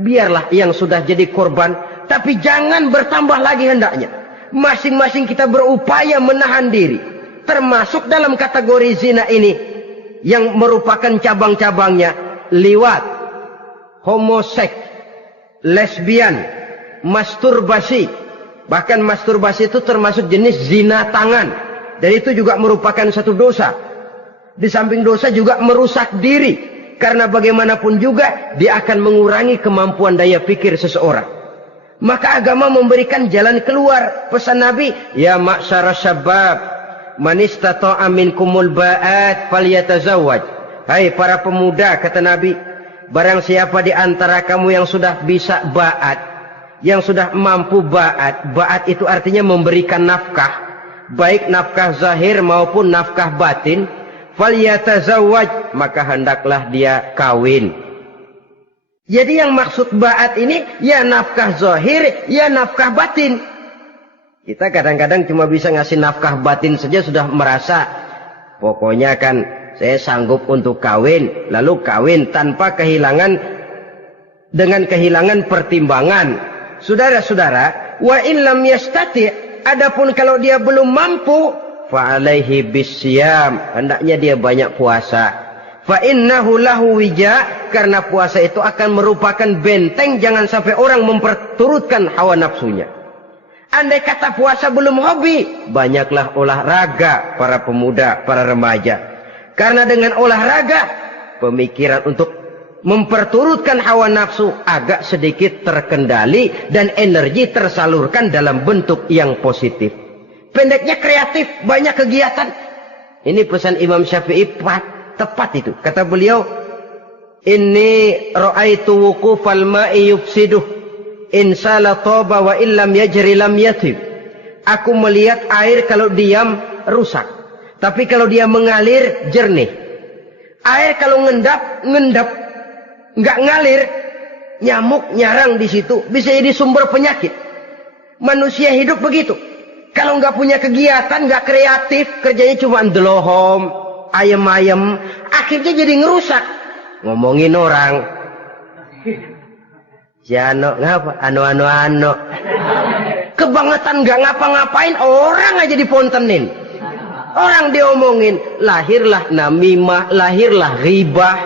biarlah yang sudah jadi korban, tapi jangan bertambah lagi hendaknya. Masing-masing kita berupaya menahan diri. Termasuk dalam kategori zina ini, yang merupakan cabang-cabangnya, liwat, homoseks, lesbian, masturbasi. Bahkan masturbasi itu termasuk jenis zina tangan. Dan itu juga merupakan satu dosa. Di samping dosa juga merusak diri. Karena bagaimanapun juga dia akan mengurangi kemampuan daya pikir seseorang. Maka agama memberikan jalan keluar. Pesan Nabi, ya ma'syara syabab, man istata'a minkumul ba'at falyatazawwaj. Hai para pemuda, kata Nabi, barang siapa di antara kamu yang sudah bisa ba'at, yang sudah mampu ba'at. Ba'at itu artinya memberikan nafkah. Baik nafkah zahir maupun nafkah batin, falyatazawwaj, maka hendaklah dia kawin. Jadi yang maksud ba'at ini ya nafkah zahir, ya nafkah batin. Kita kadang-kadang cuma bisa ngasih nafkah batin saja sudah merasa pokoknya kan saya sanggup untuk kawin, lalu kawin tanpa dengan kehilangan pertimbangan. Saudara-saudara, wa in lam yastati', adapun kalau dia belum mampu, fa alaihi bisyam, hendaknya dia banyak puasa. Fa innahu lahu wija, karena puasa itu akan merupakan benteng jangan sampai orang memperturutkan hawa nafsunya. Andai kata puasa belum hobi, banyaklah olahraga para pemuda, para remaja. Karena dengan olahraga, pemikiran untuk memperturutkan hawa nafsu agak sedikit terkendali dan energi tersalurkan dalam bentuk yang positif. Pendeknya kreatif, banyak kegiatan. Ini pesan Imam Syafi'i tepat itu. Kata beliau, inni ra'aitu wuqufal ma'i yufsiduh in sala taba wa illam yajri lam yatib. Aku melihat air kalau diam rusak, tapi kalau dia mengalir jernih. Air kalau ngendap nggak ngalir, nyamuk nyarang di situ, bisa jadi sumber penyakit. Manusia hidup begitu. Kalau nggak punya kegiatan, nggak kreatif, kerjanya cuma delohom, ayam-ayam, akhirnya jadi ngerusak. Ngomongin orang, si Ano ngapa? Ano. Kebangetan nggak ngapa-ngapain, orang aja dipontenin. Orang diomongin, lahirlah namimah, lahirlah ghibah.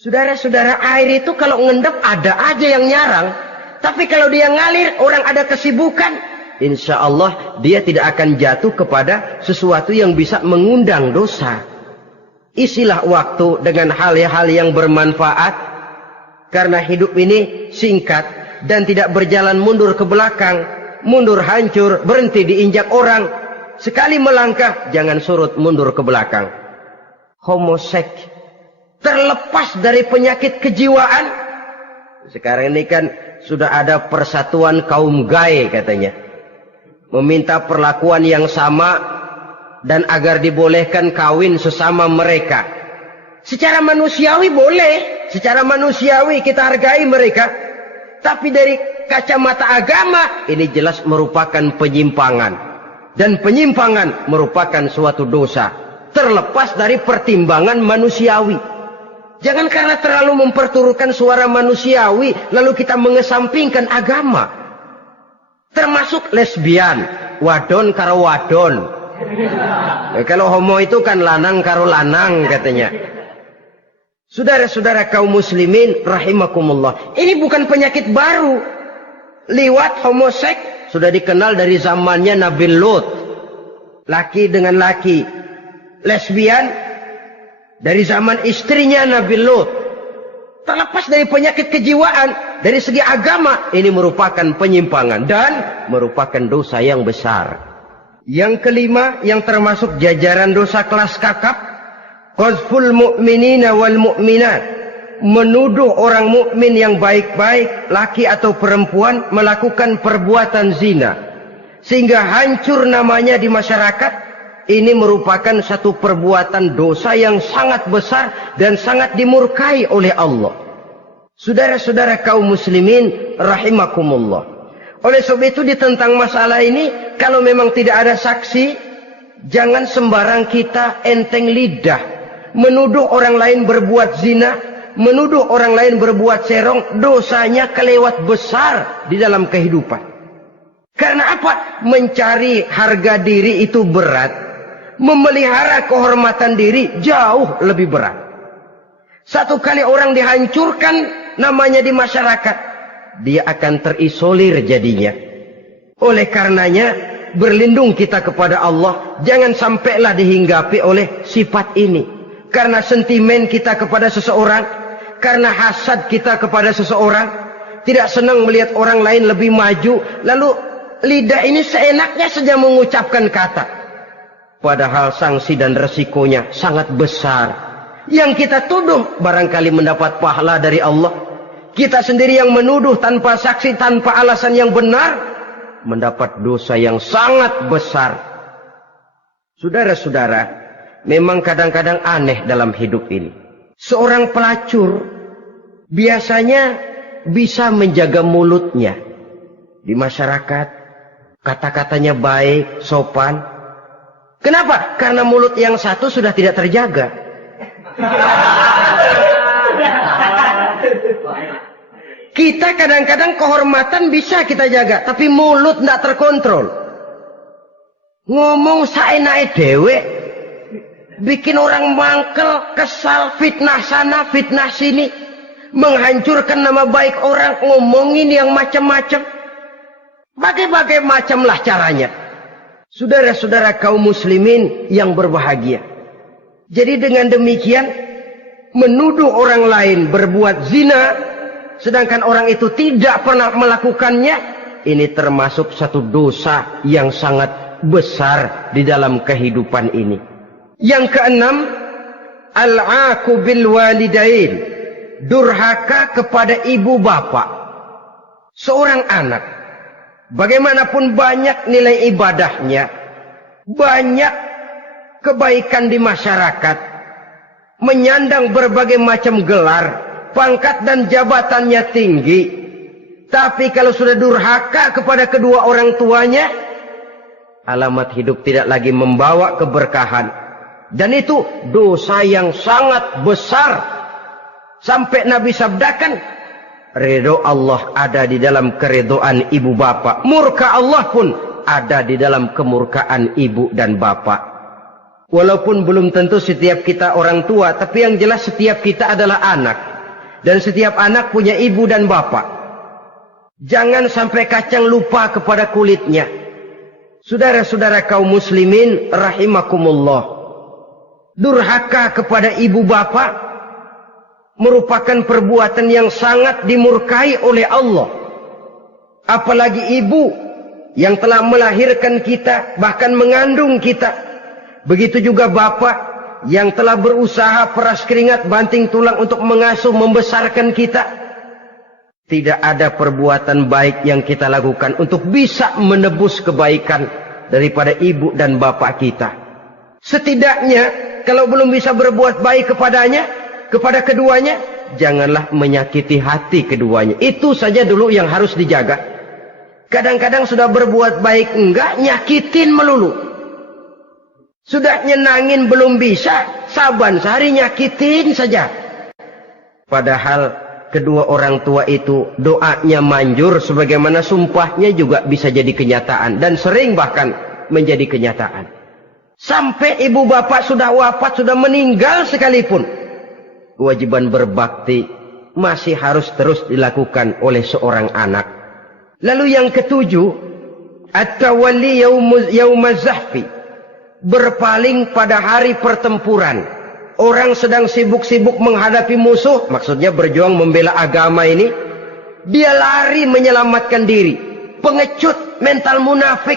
Saudara-saudara, air itu kalau ngendap ada aja yang nyarang. Tapi kalau dia ngalir, orang ada kesibukan, insya Allah dia tidak akan jatuh kepada sesuatu yang bisa mengundang dosa. Isilah waktu dengan hal-hal yang bermanfaat. Karena hidup ini singkat dan tidak berjalan mundur ke belakang. Mundur hancur, berhenti diinjak orang. Sekali melangkah, jangan surut mundur ke belakang. Homoseks, terlepas dari penyakit kejiwaan. Sekarang ini kan sudah ada persatuan kaum gay katanya. Meminta perlakuan yang sama dan agar dibolehkan kawin sesama mereka. Secara manusiawi boleh. Secara manusiawi kita hargai mereka. Tapi dari kacamata agama, ini jelas merupakan penyimpangan. Dan penyimpangan merupakan suatu dosa. Terlepas dari pertimbangan manusiawi. Jangan karena terlalu memperturutkan suara manusiawi, lalu kita mengesampingkan agama. Termasuk lesbian, wadon karo wadon. Ya, kalau homo itu kan lanang karo lanang katanya. Saudara-saudara kaum muslimin rahimakumullah. Ini bukan penyakit baru. Liwat, homoseks sudah dikenal dari zamannya Nabi Lut. Laki dengan laki. Lesbian dari zaman istrinya Nabi Lut. Terlepas dari penyakit kejiwaan, dari segi agama, ini merupakan penyimpangan dan merupakan dosa yang besar. Yang kelima, yang termasuk jajaran dosa kelas kakap, qazful mu'minina wal mu'minat, menuduh orang mukmin yang baik-baik, laki atau perempuan, melakukan perbuatan zina sehingga hancur namanya di masyarakat. Ini merupakan satu perbuatan dosa yang sangat besar dan sangat dimurkai oleh Allah. Saudara-saudara kaum muslimin rahimakumullah. Oleh sebab itu tentang masalah ini, kalau memang tidak ada saksi, jangan sembarang kita enteng lidah menuduh orang lain berbuat zina, menuduh orang lain berbuat serong. Dosanya kelewat besar di dalam kehidupan. Karena apa? Mencari harga diri itu berat. Memelihara kehormatan diri jauh lebih berat. Satu kali orang dihancurkan namanya di masyarakat, dia akan terisolir jadinya. Oleh karenanya, berlindung kita kepada Allah. Jangan sampailah dihinggapi oleh sifat ini. Karena sentimen kita kepada seseorang, karena hasad kita kepada seseorang, tidak senang melihat orang lain lebih maju, lalu lidah ini seenaknya saja mengucapkan kata. Padahal sanksi dan resikonya sangat besar. Yang kita tuduh barangkali mendapat pahala dari Allah. Kita sendiri yang menuduh tanpa saksi, tanpa alasan yang benar, mendapat dosa yang sangat besar. Saudara-saudara, memang kadang-kadang aneh dalam hidup ini. Seorang pelacur biasanya bisa menjaga mulutnya di masyarakat. Kata-katanya baik, sopan. Kenapa? Karena mulut yang satu sudah tidak terjaga. Kita kadang-kadang kehormatan bisa kita jaga, tapi mulut tidak terkontrol. Ngomong saenake dewe, bikin orang mangkel, kesal, fitnah sana, fitnah sini, menghancurkan nama baik orang, ngomongin yang macam-macam. Bagai-bagai macamlah caranya. Saudara-saudara kaum muslimin yang berbahagia. Jadi dengan demikian, menuduh orang lain berbuat zina, sedangkan orang itu tidak pernah melakukannya, ini termasuk satu dosa yang sangat besar di dalam kehidupan ini. Yang keenam, al-'aqu bil walidain, durhaka kepada ibu bapak. Seorang anak, bagaimanapun banyak nilai ibadahnya, banyak kebaikan di masyarakat, menyandang berbagai macam gelar, pangkat dan jabatannya tinggi, tapi kalau sudah durhaka kepada kedua orang tuanya, alamat hidup tidak lagi membawa keberkahan. Dan itu dosa yang sangat besar. Sampai Nabi sabdakan, ridho Allah ada di dalam keridhaan ibu bapak. Murka Allah pun ada di dalam kemurkaan ibu dan bapak. Walaupun belum tentu setiap kita orang tua, tapi yang jelas setiap kita adalah anak. Dan setiap anak punya ibu dan bapak. Jangan sampai kacang lupa kepada kulitnya. Saudara-saudara kaum muslimin rahimakumullah. Durhaka kepada ibu bapak merupakan perbuatan yang sangat dimurkai oleh Allah. Apalagi ibu yang telah melahirkan kita, bahkan mengandung kita. Begitu juga bapak yang telah berusaha peras keringat banting tulang untuk mengasuh membesarkan kita. Tidak ada perbuatan baik yang kita lakukan untuk bisa menebus kebaikan daripada ibu dan bapak kita. Setidaknya kalau belum bisa berbuat baik kepadanya, kepada keduanya, janganlah menyakiti hati keduanya. Itu saja dulu yang harus dijaga. Kadang-kadang sudah berbuat baik enggak, nyakitin melulu. Sudah nyenangin belum bisa, saban sehari nyakitin saja. Padahal kedua orang tua itu doanya manjur, sebagaimana sumpahnya juga bisa jadi kenyataan. Dan sering bahkan menjadi kenyataan. Sampai ibu bapak sudah wafat, sudah meninggal sekalipun, kewajiban berbakti masih harus terus dilakukan oleh seorang anak. Lalu yang ketujuh, at-tawalli yaumaz zahfi, berpaling pada hari pertempuran. Orang sedang sibuk-sibuk menghadapi musuh, maksudnya berjuang membela agama ini, dia lari menyelamatkan diri. Pengecut, mental munafik.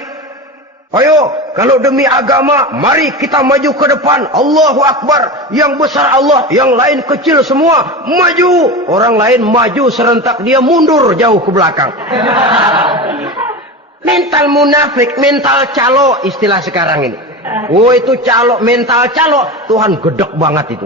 Ayo, kalau demi agama, mari kita maju ke depan. Allahu Akbar. Yang besar Allah, yang lain kecil semua. Maju. Orang lain maju serentak, dia mundur jauh ke belakang. Mental munafik, mental calo istilah sekarang ini. Oh, itu calo, mental calo. Tuhan gedek banget itu.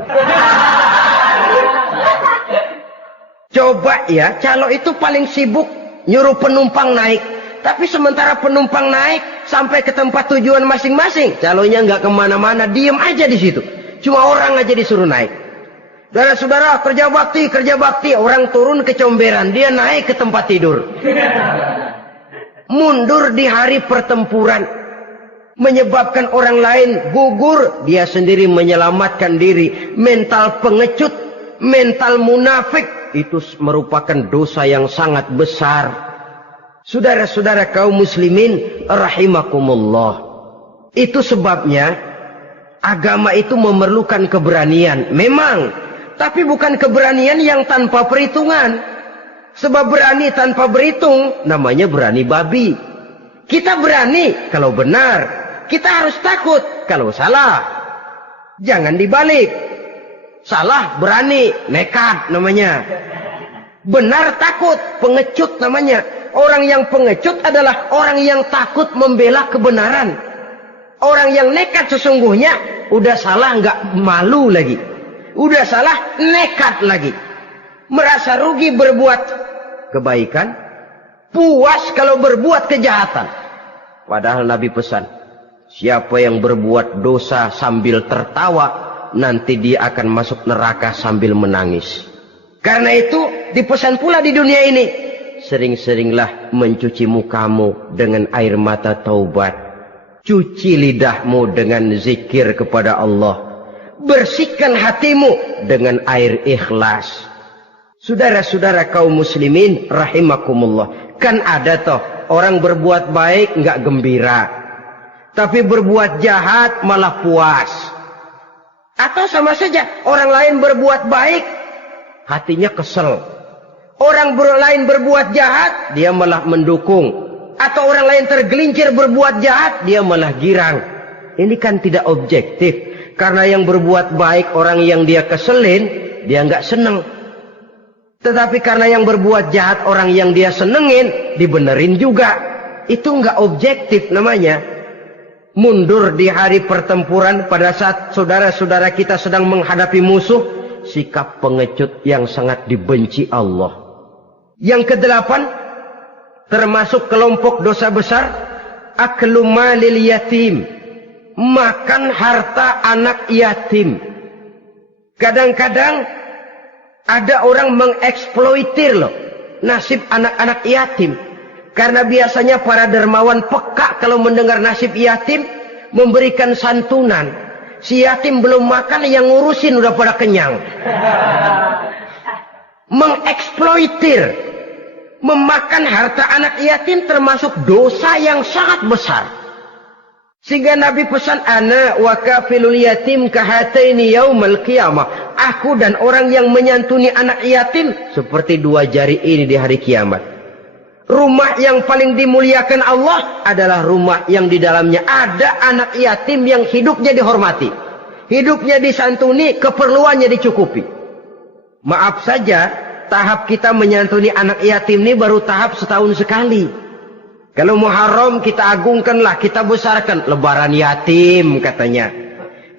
Coba ya, calo itu paling sibuk nyuruh penumpang naik. Tapi sementara penumpang naik sampai ke tempat tujuan masing-masing, calonya nggak kemana-mana, diem aja di situ. Cuma orang aja disuruh naik. Saudara-saudara, kerja bakti, orang turun ke comberan, dia naik ke tempat tidur. Mundur di hari pertempuran, menyebabkan orang lain gugur, dia sendiri menyelamatkan diri. Mental pengecut, mental munafik, itu merupakan dosa yang sangat besar. Saudara-saudara kaum muslimin rahimakumullah. Itu sebabnya agama itu memerlukan keberanian. Memang, tapi bukan keberanian yang tanpa perhitungan. Sebab berani tanpa berhitung namanya berani babi. Kita berani kalau benar, kita harus takut kalau salah. Jangan dibalik. Salah berani, nekat namanya. Benar takut, pengecut namanya. Orang yang pengecut adalah orang yang takut membela kebenaran. Orang yang nekat sesungguhnya udah salah nggak malu lagi. Udah salah nekat lagi. Merasa rugi berbuat kebaikan, puas kalau berbuat kejahatan. Padahal Nabi pesan, siapa yang berbuat dosa sambil tertawa, nanti dia akan masuk neraka sambil menangis. Karena itu dipesan pula di dunia ini, sering-seringlah mencuci mukamu dengan air mata taubat. Cuci lidahmu dengan zikir kepada Allah. Bersihkan hatimu dengan air ikhlas. Saudara-saudara kaum muslimin rahimakumullah. Kan ada toh orang berbuat baik nggak gembira, tapi berbuat jahat malah puas. Atau sama saja orang lain berbuat baik, hatinya kesel. Orang lain berbuat jahat, dia malah mendukung. Atau orang lain tergelincir berbuat jahat, dia malah girang. Ini kan tidak objektif. Karena yang berbuat baik, orang yang dia keselin, dia nggak seneng. Tetapi karena yang berbuat jahat, orang yang dia senengin, dibenerin juga. Itu nggak objektif namanya. Mundur di hari pertempuran pada saat saudara-saudara kita sedang menghadapi musuh, sikap pengecut yang sangat dibenci Allah. Yang kedelapan, termasuk kelompok dosa besar, aklu malil yatim, makan harta anak yatim. Kadang-kadang ada orang mengeksploitir loh nasib anak-anak yatim. Karena biasanya para dermawan peka kalau mendengar nasib yatim, memberikan santunan. Si yatim belum makan, yang ngurusin udah pada kenyang. Mengeksploitir, memakan harta anak yatim termasuk dosa yang sangat besar. Sehingga Nabi pesan, ana wa kafilul yatim kahataini yaumal qiyamah. Aku dan orang yang menyantuni anak yatim seperti dua jari ini di hari kiamat. Rumah yang paling dimuliakan Allah adalah rumah yang di dalamnya ada anak yatim yang hidupnya dihormati, hidupnya disantuni, keperluannya dicukupi. Maaf saja, tahap kita menyantuni anak yatim ini baru tahap setahun sekali. Kalau Muharram kita agungkanlah, kita besarkan. Lebaran yatim katanya.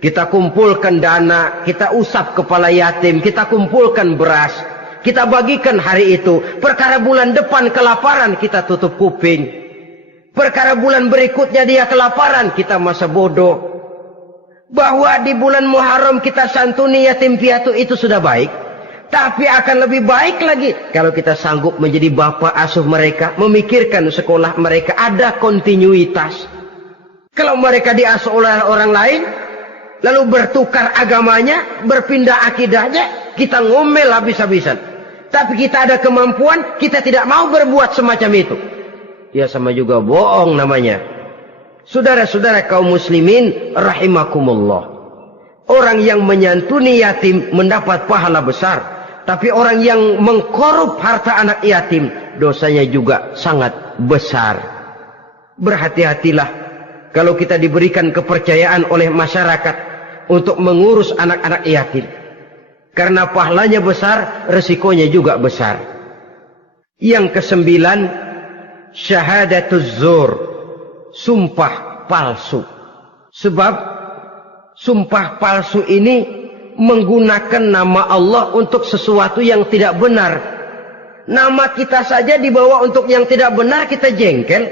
Kita kumpulkan dana, kita usap kepala yatim, kita kumpulkan beras. Kita bagikan hari itu. Perkara bulan depan kelaparan, kita tutup kuping. Perkara bulan berikutnya dia kelaparan, kita masa bodoh. Bahwa di bulan Muharram kita santuni yatim piatu itu sudah baik. Tapi akan lebih baik lagi kalau kita sanggup menjadi bapak asuh mereka, memikirkan sekolah mereka, ada kontinuitas. Kalau mereka diasuh oleh orang lain, lalu bertukar agamanya, berpindah akidahnya, kita ngomel habis-habisan. Tapi kita ada kemampuan, kita tidak mau berbuat semacam itu. Ya sama juga bohong namanya. Saudara-saudara kaum muslimin rahimakumullah. Orang yang menyantuni yatim mendapat pahala besar. Tapi orang yang mengkorup harta anak yatim, dosanya juga sangat besar. Berhati-hatilah kalau kita diberikan kepercayaan oleh masyarakat untuk mengurus anak-anak yatim. Karena pahalanya besar, resikonya juga besar. Yang kesembilan, syahadatuz zur, sumpah palsu. Sebab sumpah palsu ini menggunakan nama Allah untuk sesuatu yang tidak benar. Nama kita saja dibawa untuk yang tidak benar, kita jengkel.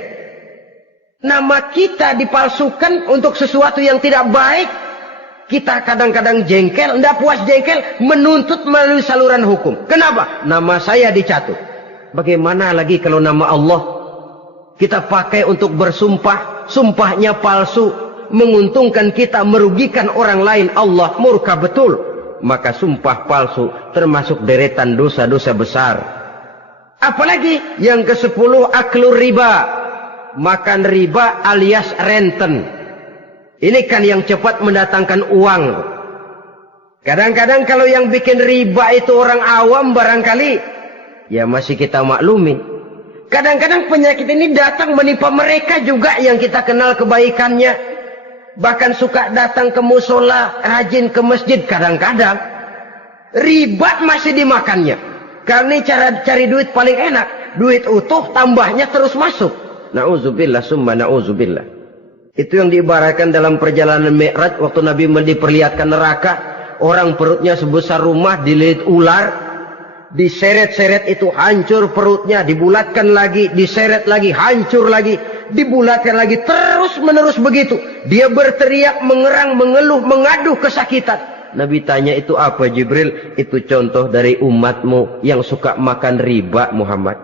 Nama kita dipalsukan untuk sesuatu yang tidak baik, kita kadang-kadang jengkel, tidak puas jengkel, menuntut melalui saluran hukum. Kenapa? Nama saya dicatut. Bagaimana lagi kalau nama Allah kita pakai untuk bersumpah, sumpahnya palsu, menguntungkan kita, merugikan orang lain, Allah murka betul. Maka sumpah palsu termasuk deretan dosa-dosa besar. Apalagi yang ke-10, aklur riba, makan riba alias renten. Ini kan yang cepat mendatangkan uang. Kadang-kadang kalau yang bikin riba itu orang awam barangkali, ya masih kita maklumi. Kadang-kadang penyakit ini datang menimpa mereka juga yang kita kenal kebaikannya. Bahkan suka datang ke musola, rajin ke masjid kadang-kadang. Riba masih dimakannya. Karena cara cari duit paling enak. Duit utuh tambahnya terus masuk. Na'udzubillah summa na'udzubillah. Itu yang diibaratkan dalam perjalanan Mi'raj waktu Nabi diperlihatkan neraka. Orang perutnya sebesar rumah dililit ular. Diseret-seret itu hancur perutnya. Dibulatkan lagi, diseret lagi, hancur lagi. Dibulatkan lagi, terus menerus begitu. Dia berteriak, mengerang, mengeluh, mengaduh kesakitan. Nabi tanya, itu apa Jibril? Itu contoh dari umatmu yang suka makan riba Muhammad.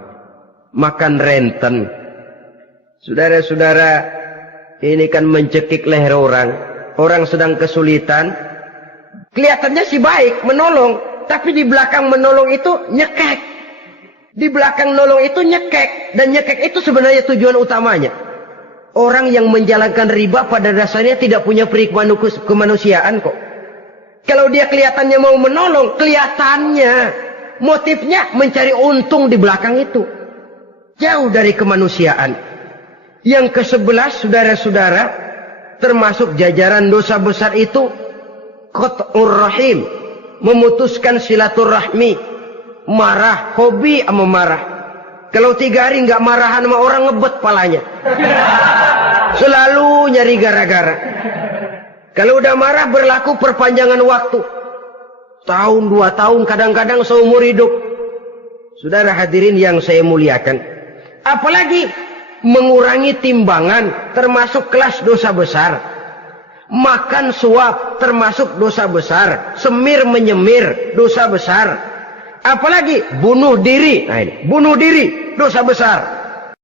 Makan renten. Saudara-saudara, ini kan mencekik leher orang. Orang sedang kesulitan. Kelihatannya sih baik, menolong. Tapi di belakang menolong itu nyekek. Di belakang nolong itu nyekek. Dan nyekek itu sebenarnya tujuan utamanya. Orang yang menjalankan riba pada dasarnya tidak punya perikman kemanusiaan kok. Kalau dia kelihatannya mau menolong, kelihatannya motifnya mencari untung di belakang itu. Jauh dari kemanusiaan. Yang ke-11, saudara-saudara, termasuk jajaran dosa besar itu qat'ur rahim, memutuskan silaturahmi. Marah, hobi sama marah. Kalau 3 hari nggak marahan sama orang, ngebet palanya. Selalu nyari gara-gara. Kalau udah marah berlaku perpanjangan waktu. Tahun, 2 tahun, kadang-kadang seumur hidup. Saudara hadirin yang saya muliakan. Apalagi mengurangi timbangan termasuk kelas dosa besar. Makan suap termasuk dosa besar. Semir menyemir dosa besar. Apalagi bunuh diri. Nah ini, bunuh diri dosa besar.